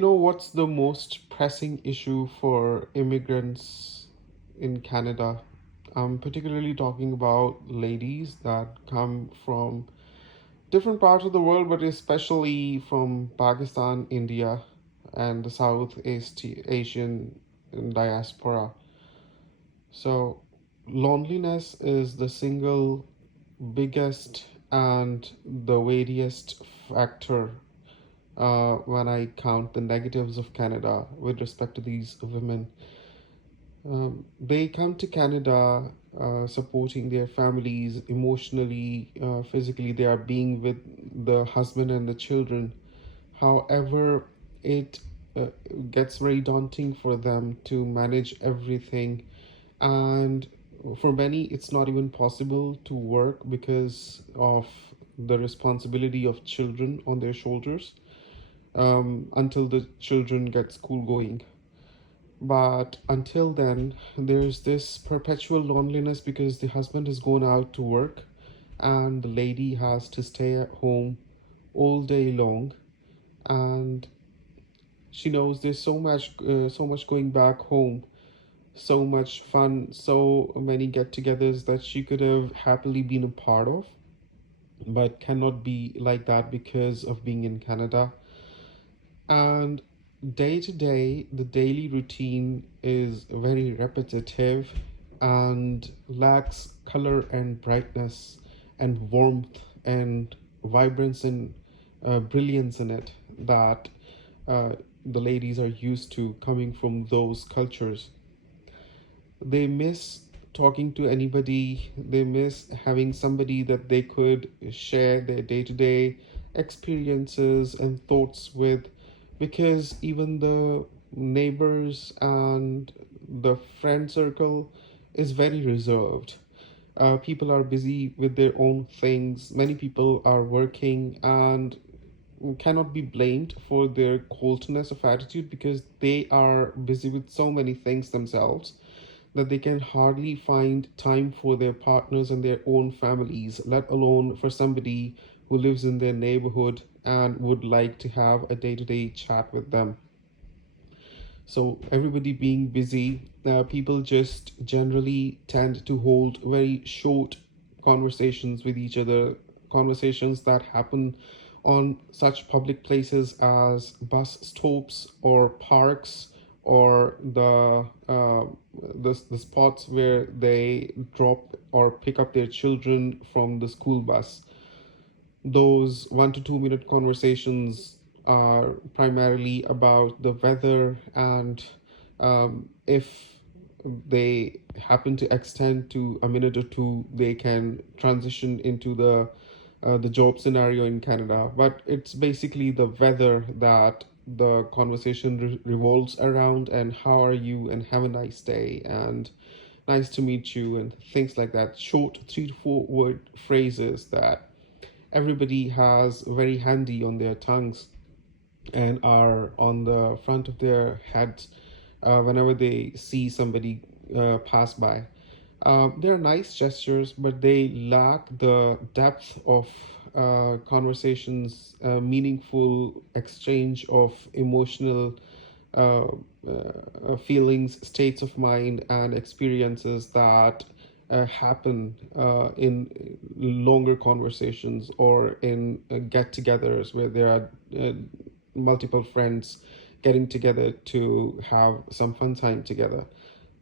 What's the most pressing issue for immigrants in Canada? I'm particularly talking about ladies that come from different parts of the world, but especially from Pakistan, India, and the Southeast Asian diaspora. So, loneliness is the single biggest and the weightiest factor when I count the negatives of Canada with respect to these women. They come to Canada supporting their families emotionally, physically, they are being with the husband and the children. However, it gets very daunting for them to manage everything, and for many, it's not even possible to work because of the responsibility of children on their shoulders until the children get school going. But until then, there's this perpetual loneliness because the husband has gone out to work and the lady has to stay at home all day long. And she knows there's so much going back home, so much fun, so many get-togethers that she could have happily been a part of, but cannot be like that because of being in Canada. And day to day, the daily routine is very repetitive and lacks color and brightness and warmth and vibrance and brilliance in it that uh, the ladies are used to coming from those cultures. They miss talking to anybody, they miss having somebody that they could share their day to day experiences and thoughts with, because even the neighbors and the friend circle is very reserved. People are busy with their own things, many people are working and cannot be blamed for their coldness of attitude because they are busy with so many things themselves that they can hardly find time for their partners and their own families, let alone for somebody who lives in their neighborhood and would like to have a day to day chat with them. So, everybody being busy, people just generally tend to hold very short conversations with each other, conversations that happen on such public places as bus stops or parks or the spots where they drop or pick up their children from the school bus. Those 1 to 2 minute conversations are primarily about the weather, and if they happen to extend to a minute or two, they can transition into the job scenario in Canada. But it's basically the weather that the conversation revolves around, and how are you, and have a nice day, and nice to meet you, and things like that. Short 3 to 4 word phrases that everybody has very handy on their tongues and are on the front of their heads whenever they see somebody pass by. They're nice gestures, but they lack the depth of conversations, meaningful exchange of emotional feelings, states of mind, and experiences that happen in longer conversations or in get togethers where there are multiple friends getting together to have some fun time together.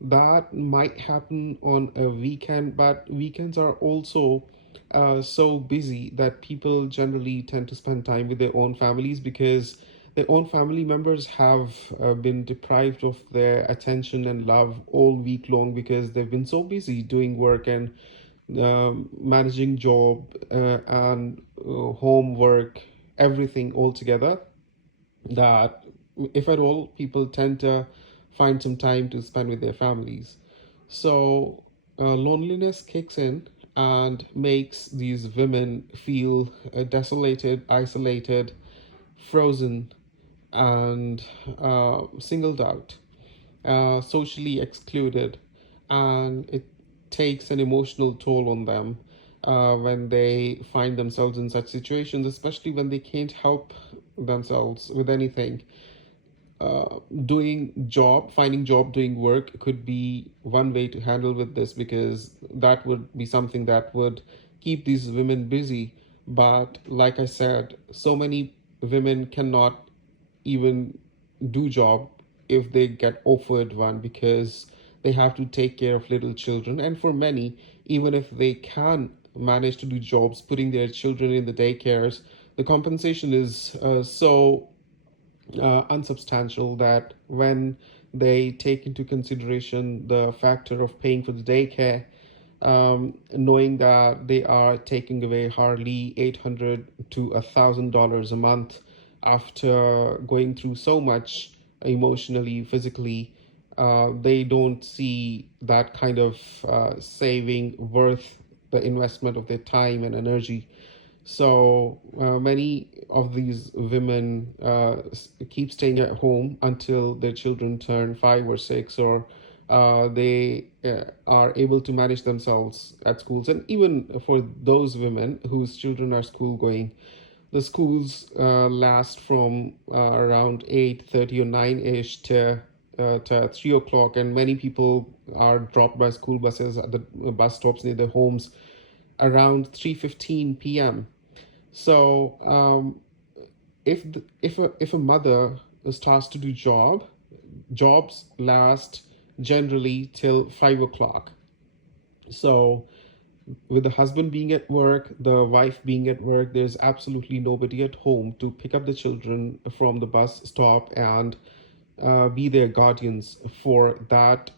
That might happen on a weekend, but weekends are also so busy that people generally tend to spend time with their own families because their own family members have been deprived of their attention and love all week long because they've been so busy doing work and managing job and homework, everything all together, that if at all, people tend to find some time to spend with their families. So loneliness kicks in and makes these women feel desolated, isolated, frozen, and singled out, socially excluded, and it takes an emotional toll on them when they find themselves in such situations, especially when they can't help themselves with anything. finding job, doing work could be one way to handle with this, because that would be something that would keep these women busy. But like I said, so many women cannot even do job if they get offered one, because they have to take care of little children. And for many, even if they can manage to do jobs, putting their children in the daycares, the compensation is so unsubstantial that when they take into consideration the factor of paying for the daycare, knowing that they are taking away hardly $800 to $1,000 a month after going through so much emotionally, physically, they don't see that kind of saving worth the investment of their time and energy. So many of these women keep staying at home until their children turn 5 or 6, or they are able to manage themselves at schools. And even for those women whose children are school going, the schools last from around 8:30 or 9 ish to 3 o'clock, and many people are dropped by school buses at the bus stops near their homes around 3:15 p.m. So if a mother starts to do jobs last generally till 5 o'clock. So with the husband being at work, the wife being at work, there's absolutely nobody at home to pick up the children from the bus stop and be their guardians for that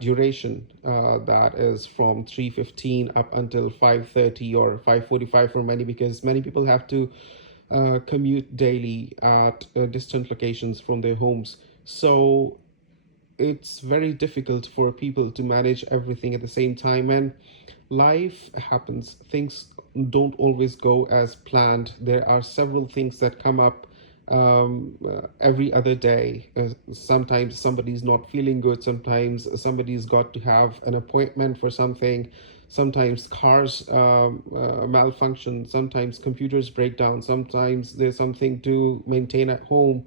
duration, that is from 3:15 up until 5:30 or 5:45 for many, because many people have to commute daily at distant locations from their homes. So it's very difficult for people to manage everything at the same time, and life happens. Things don't always go as planned. There are several things that come up every other day. Sometimes somebody's not feeling good, sometimes somebody's got to have an appointment for something, sometimes cars malfunction, sometimes computers break down, sometimes there's something to maintain at home.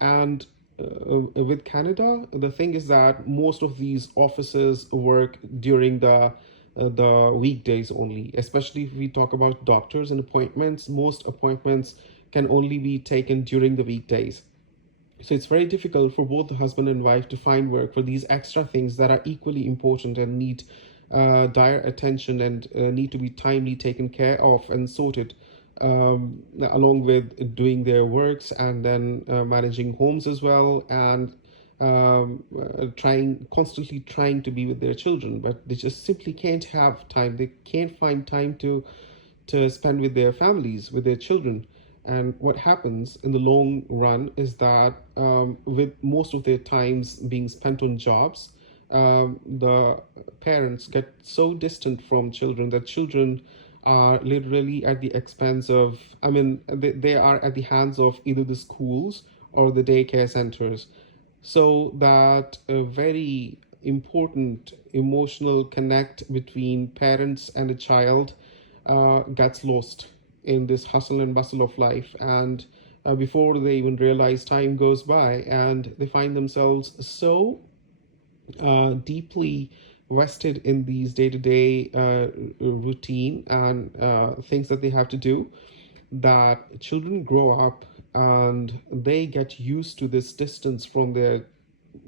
And with Canada, the thing is that most of these offices work during the weekdays only. Especially if we talk about doctors and appointments, most appointments can only be taken during the weekdays. So it's very difficult for both the husband and wife to find work for these extra things that are equally important and need dire attention, and need to be timely taken care of and sorted, along with doing their works, and then managing homes as well, and constantly trying to be with their children. But they just simply can't have time. They can't find time to spend with their families, with their children. And what happens in the long run is that, with most of their times being spent on jobs, the parents get so distant from children that children are literally at the expense of, I mean, they are at the hands of either the schools or the daycare centers. So that a very important emotional connect between parents and a child gets lost in this hustle and bustle of life. And before they even realize, time goes by, and they find themselves so deeply vested in these day-to-day routine and things that they have to do, that children grow up and they get used to this distance from their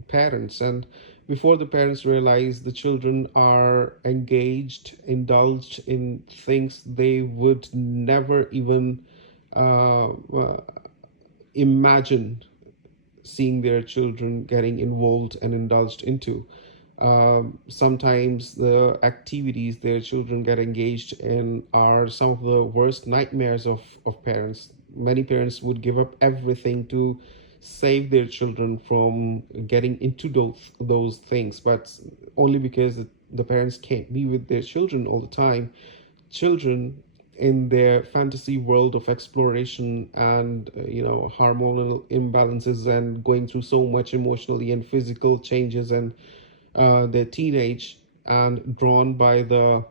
parents. And before the parents realize, the children are engaged, indulged in things they would never even imagine seeing their children getting involved and indulged into. Sometimes the activities their children get engaged in are some of the worst nightmares of parents. Many parents would give up everything to save their children from getting into those things, but only because the parents can't be with their children all the time. Children, in their fantasy world of exploration and hormonal imbalances and going through so much emotionally and physical changes, and their teenage, and drawn by the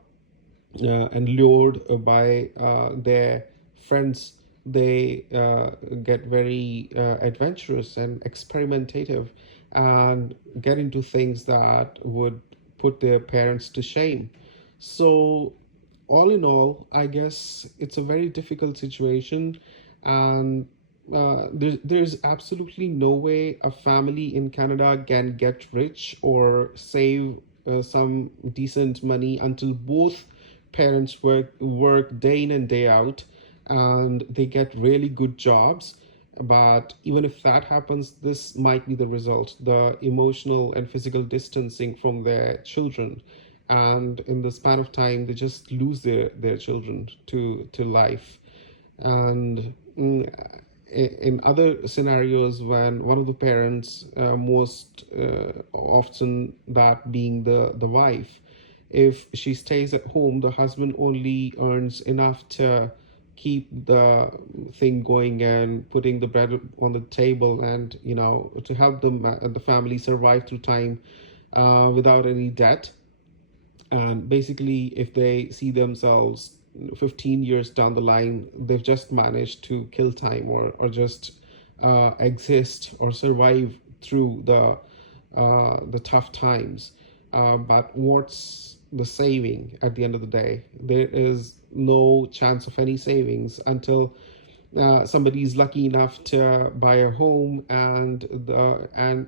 and lured by their friends they get very adventurous and experimentative and get into things that would put their parents to shame. So, all in all, I guess it's a very difficult situation, and there's absolutely no way a family in Canada can get rich or save some decent money until both parents work day in and day out, and they get really good jobs. But even if that happens, this might be the result: the emotional and physical distancing from their children, and in the span of time they just lose their children to life. And in other scenarios, when one of the parents, most often that being the wife, if she stays at home, the husband only earns enough to keep the thing going and putting the bread on the table, and to help them, the family survive through time without any debt. And basically, if they see themselves 15 years down the line, they've just managed to kill time, or just exist or survive through the tough times. But what's the saving at the end of the day? There is no chance of any savings until somebody's lucky enough to buy a home, and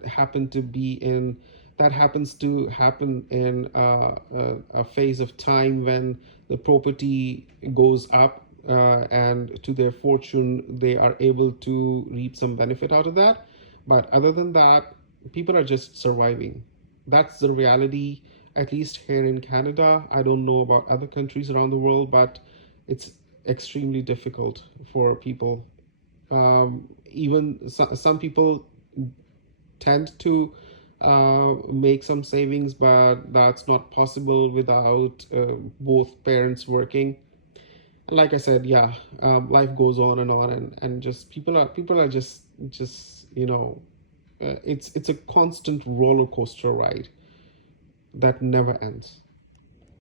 happen to be in that happens to happen in a phase of time when the property goes up, and to their fortune they are able to reap some benefit out of that. But other than that, people are just surviving. That's the reality, at least here in Canada. I don't know about other countries around the world, but it's extremely difficult for people. Even some people tend to make some savings, but that's not possible without both parents working. And like I said, yeah, life goes on, and just people are just it's a constant roller coaster ride that never ends.